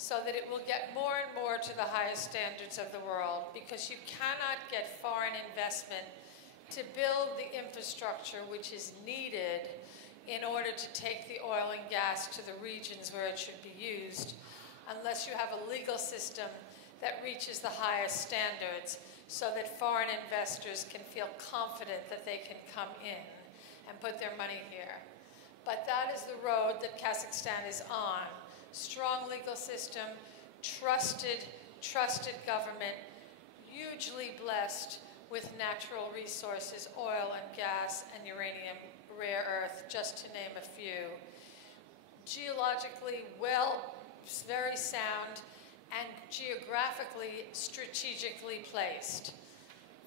so that it will get more and more to the highest standards of the world, because you cannot get foreign investment to build the infrastructure which is needed in order to take the oil and gas to the regions where it should be used, unless you have a legal system that reaches the highest standards so that foreign investors can feel confident that they can come in and put their money here. But that is the road that Kazakhstan is on. Strong legal system, trusted government, hugely blessed with natural resources, oil and gas and uranium, rare earth, just to name a few. Geologically well, very sound, and geographically, strategically placed.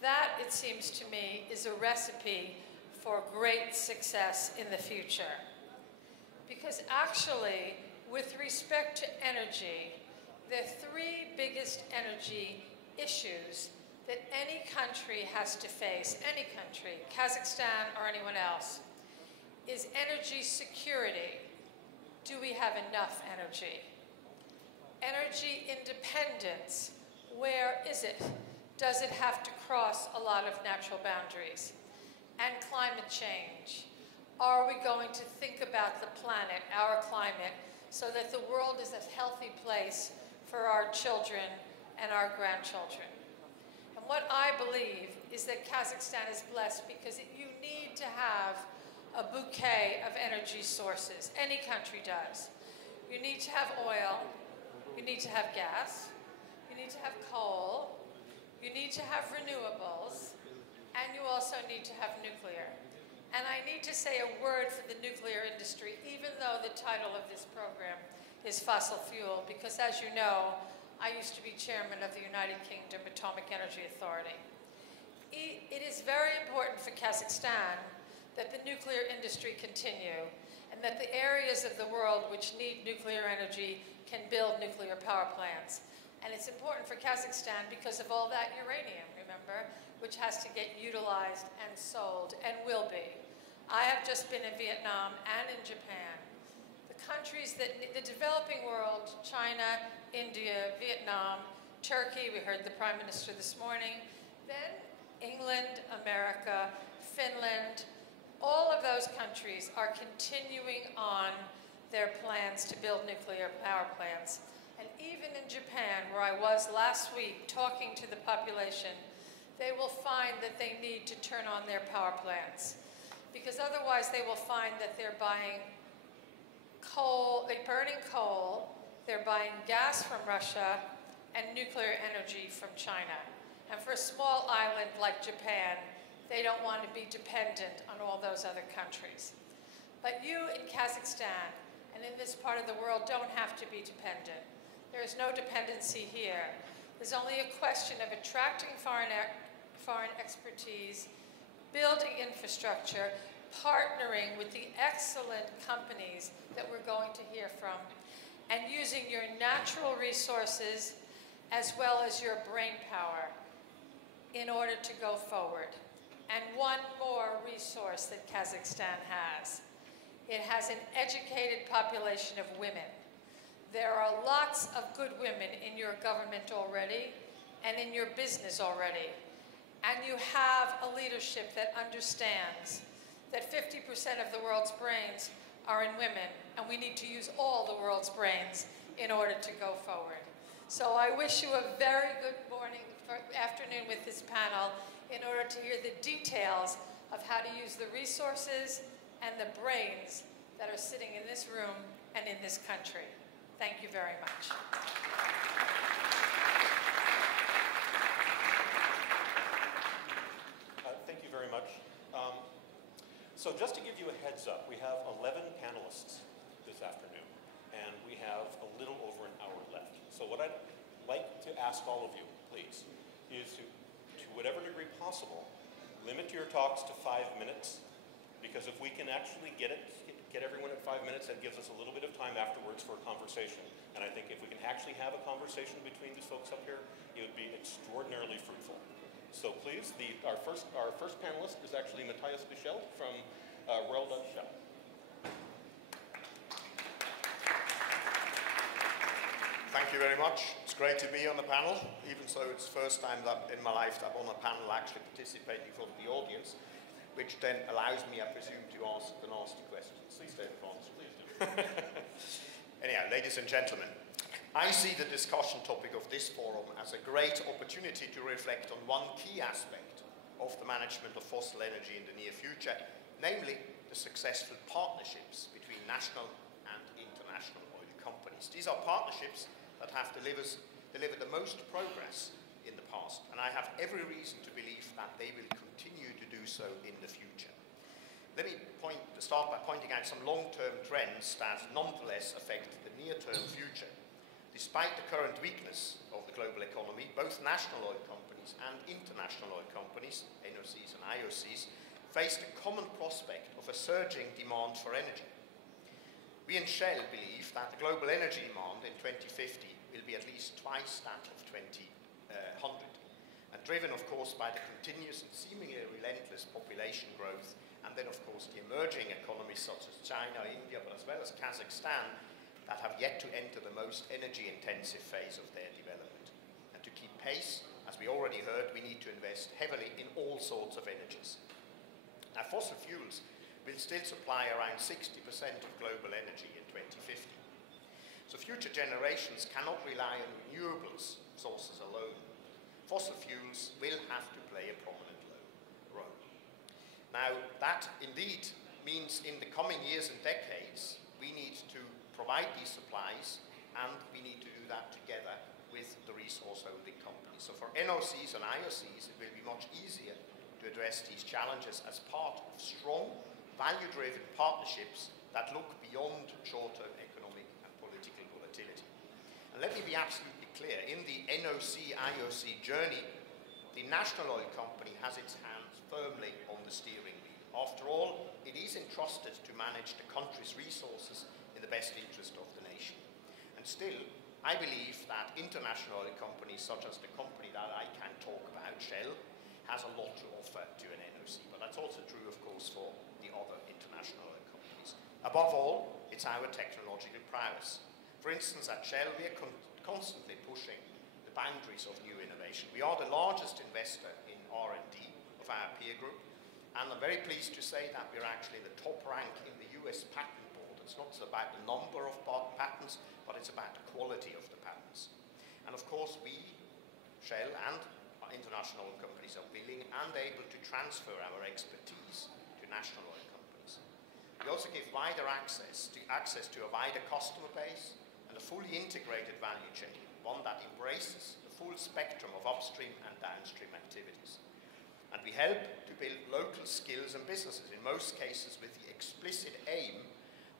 That, it seems to me, is a recipe for great success in the future. Because actually, with respect to energy, the three biggest energy issues that any country has to face, any country, Kazakhstan or anyone else, is energy security. Do we have enough energy? Energy independence, where is it? Does it have to cross a lot of natural boundaries? And climate change. Are we going to think about the planet, our climate, so that the world is a healthy place for our children and our grandchildren? And what I believe is that Kazakhstan is blessed because you need to have a bouquet of energy sources. Any country does. You need to have oil. You need to have gas, you need to have coal, you need to have renewables, and you also need to have nuclear. And I need to say a word for the nuclear industry, even though the title of this program is fossil fuel, because as you know, I used to be chairman of the United Kingdom Atomic Energy Authority. It is very important for Kazakhstan that the nuclear industry continue, and that the areas of the world which need nuclear energy can build nuclear power plants. And it's important for Kazakhstan because of all that uranium, remember, which has to get utilized and sold, and will be. I have just been in Vietnam and in Japan. The countries that, the developing world, China, India, Vietnam, Turkey, we heard the Prime Minister this morning, then England, America, Finland, all of those countries are continuing on their plans to build nuclear power plants. And even in Japan, where I was last week talking to the population, they will find that they need to turn on their power plants. Because otherwise they will find that they're buying coal, they're burning coal, they're buying gas from Russia, and nuclear energy from China. And for a small island like Japan, they don't want to be dependent on all those other countries. But you in Kazakhstan and in this part of the world don't have to be dependent. There is no dependency here. There's only a question of attracting foreign expertise, building infrastructure, partnering with the excellent companies that we're going to hear from, and using your natural resources as well as your brain power in order to go forward. And one more resource that Kazakhstan has. It has an educated population of women. There are lots of good women in your government already and in your business already. And you have a leadership that understands that 50% of the world's brains are in women, and we need to use all the world's brains in order to go forward. So I wish you a very good afternoon with this panel in order to hear the details of how to use the resources and the brains that are sitting in this room and in this country. Thank you very much. Thank you very much. So just to give you a heads up, we have 11 panelists this afternoon, and we have a little over an hour left. So what I'd like to ask all of you, please, is to whatever degree possible, limit your talks to 5 minutes, because if we can actually get everyone at 5 minutes, that gives us a little bit of time afterwards for a conversation. And I think if we can actually have a conversation between these folks up here, it would be extraordinarily fruitful. So please, our first panelist is actually Matthias Bichel from Royal Dutch Shell. Thank Thank you very much. It's great to be on the panel, even so it's the first time that in my life that I'm on a panel actually participating for the audience, which then allows me, I presume, to ask the nasty questions. Please stay in front. Please do. Anyhow, ladies and gentlemen, I see the discussion topic of this forum as a great opportunity to reflect on one key aspect of the management of fossil energy in the near future, namely the successful partnerships between national and international oil companies. These are partnerships that have delivered the most progress in the past, and I have every reason to believe that they will continue to do so in the future. Let me start by pointing out some long-term trends that nonetheless affect the near-term future. Despite the current weakness of the global economy, both national oil companies and international oil companies, NOCs and IOCs, face the common prospect of a surging demand for energy. We in Shell believe that the global energy demand in 2050 will be at least twice that of 2100, and driven, of course, by the continuous and seemingly relentless population growth, and then, of course, the emerging economies such as China, India, but as well as Kazakhstan, that have yet to enter the most energy-intensive phase of their development. And to keep pace, as we already heard, we need to invest heavily in all sorts of energies. Now, fossil fuels will still supply around 60% of global energy in 2050. So future generations cannot rely on renewables sources alone. Fossil fuels will have to play a prominent role. Now, that indeed means in the coming years and decades, we need to provide these supplies, and we need to do that together with the resource holding companies. So for NOCs and IOCs, it will be much easier to address these challenges as part of strong, value-driven partnerships that look beyond short-term economic and political volatility. And let me be absolutely clear, in the NOC-IOC journey, the national oil company has its hands firmly on the steering wheel. After all, it is entrusted to manage the country's resources in the best interest of the nation. And still, I believe that international oil companies, such as the company that I can talk about, Shell, has a lot to offer to an NOC. But that's also true, of course, for the other international oil companies. Above all, it's our technological prowess. For instance, at Shell, we are constantly pushing the boundaries of new innovation. We are the largest investor in R&D of our peer group, and I'm very pleased to say that we're actually in the top rank in the US Patent Board. It's not about the number of patents, but it's about the quality of the patents. And of course, we, Shell and international oil companies, are willing and able to transfer our expertise to national oil companies. We also give wider access to a wider customer base and a fully integrated value chain, one that embraces the full spectrum of upstream and downstream activities. And we help to build local skills and businesses, in most cases with the explicit aim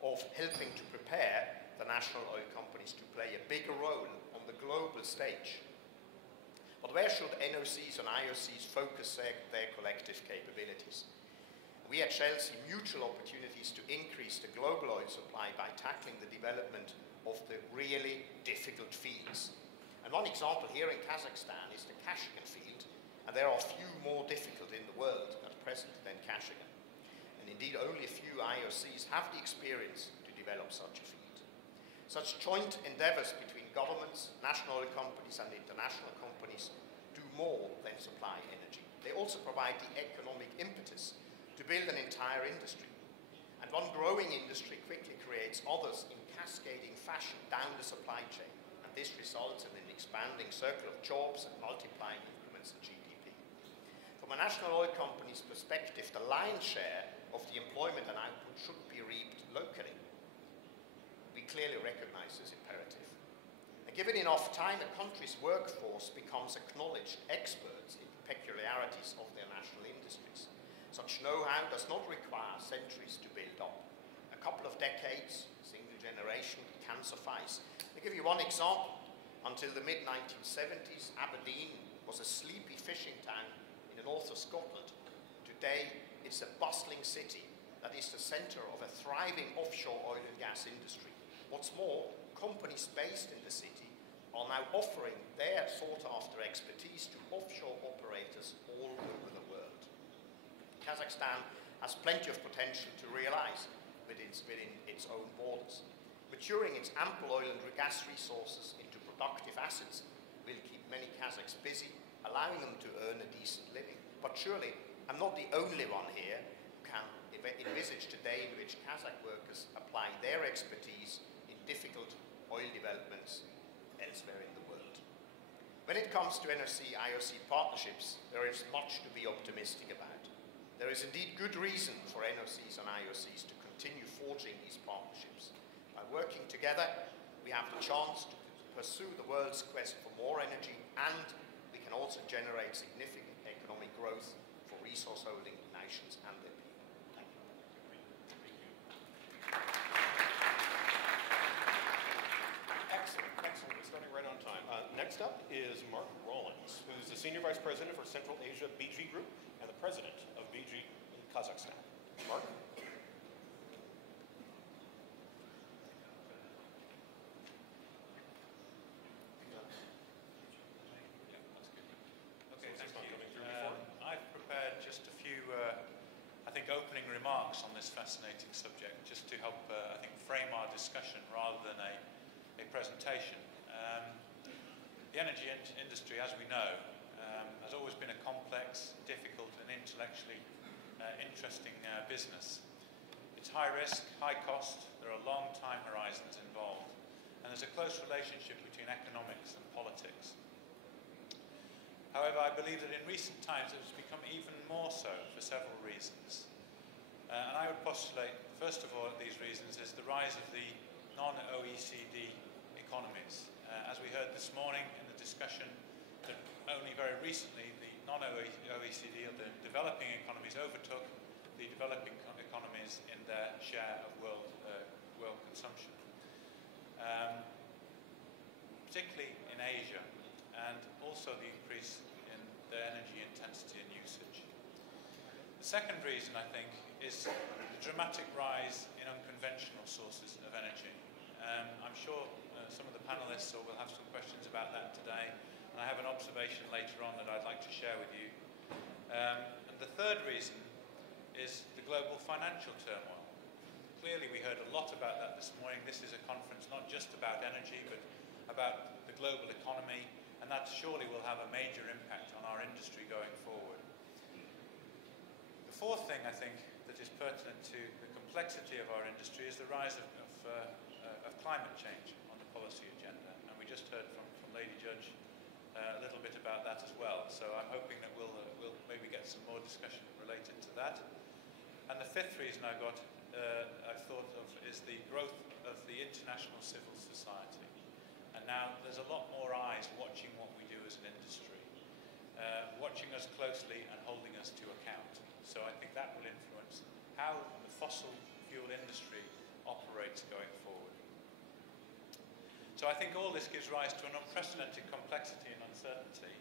of helping to prepare the national oil companies to play a bigger role on the global stage. But where should NOCs and IOCs focus their collective capabilities? We at Shell see mutual opportunities to increase the global oil supply by tackling the development of the really difficult fields. And one example here in Kazakhstan is the Kashagan field, and there are few more difficult in the world at present than Kashagan. And indeed, only a few IOCs have the experience to develop such a field. Such joint endeavors between governments, national oil companies, and international companies do more than supply energy. They also provide the economic impetus to build an entire industry. And one growing industry quickly creates others in cascading fashion down the supply chain. And this results in an expanding circle of jobs and multiplying increments of GDP. From a national oil company's perspective, the lion's share of the employment and output should be reaped locally. We clearly recognize this imperative. And given enough time, a country's workforce becomes acknowledged experts in the peculiarities of their national industries. Such know-how does not require centuries to build up. A couple of decades, a single generation, can suffice. I'll give you one example. Until the mid-1970s, Aberdeen was a sleepy fishing town in the north of Scotland. Today, it's a bustling city that is the center of a thriving offshore oil and gas industry. What's more, companies based in the city are now offering their sought-after expertise to offshore operators all over the world. Kazakhstan has plenty of potential to realize within its own borders, maturing its ample oil and gas resources into productive assets will keep many Kazakhs busy, allowing them to earn a decent living. But surely, I'm not the only one here who can envisage a day in which Kazakh workers apply their expertise in difficult oil developments elsewhere in the world. When it comes to NOC-IOC partnerships, there is much to be optimistic about. There is indeed good reason for NOCs and IOCs to continue forging these partnerships. By working together, we have the chance to pursue the world's quest for more energy, and we can also generate significant economic growth for resource-holding nations and their people. Thank you. Excellent, excellent. We're starting right on time. Next up is Mark Rollins, who's the Senior Vice President for Central Asia BG Group and the President of BG in Kazakhstan. Mark? Opening remarks on this fascinating subject, just to help, I think, frame our discussion rather than a presentation. The energy industry, as we know, has always been a complex, difficult and intellectually interesting business. It's high risk, high cost, there are long time horizons involved, and there's a close relationship between economics and politics. However, I believe that in recent times it has become even more so for several reasons. And I would postulate, first of all, these reasons is the rise of the non-OECD economies. As we heard this morning in the discussion, that only very recently the non-OECD or the developing economies overtook the developing economies in their share of world consumption. Particularly in Asia, and also the increase in their energy intensity and usage. The second reason, I think, is the dramatic rise in unconventional sources of energy. I'm sure some of the panelists will have some questions about that today, and I have an observation later on that I'd like to share with you. And the third reason is the global financial turmoil. Clearly, we heard a lot about that this morning. This is a conference not just about energy, but about the global economy, and that surely will have a major impact on our industry going forward. The fourth thing, I think, that is pertinent to the complexity of our industry is the rise of climate change on the policy agenda. And we just heard from Lady Judge a little bit about that as well. So I'm hoping that we'll maybe get some more discussion related to that. And the fifth reason I've thought of is the growth of the international civil society. And now there's a lot more eyes watching what we do as an industry, watching us closely and holding us to account. So I think that will influence how the fossil fuel industry operates going forward. So I think all this gives rise to an unprecedented complexity and uncertainty.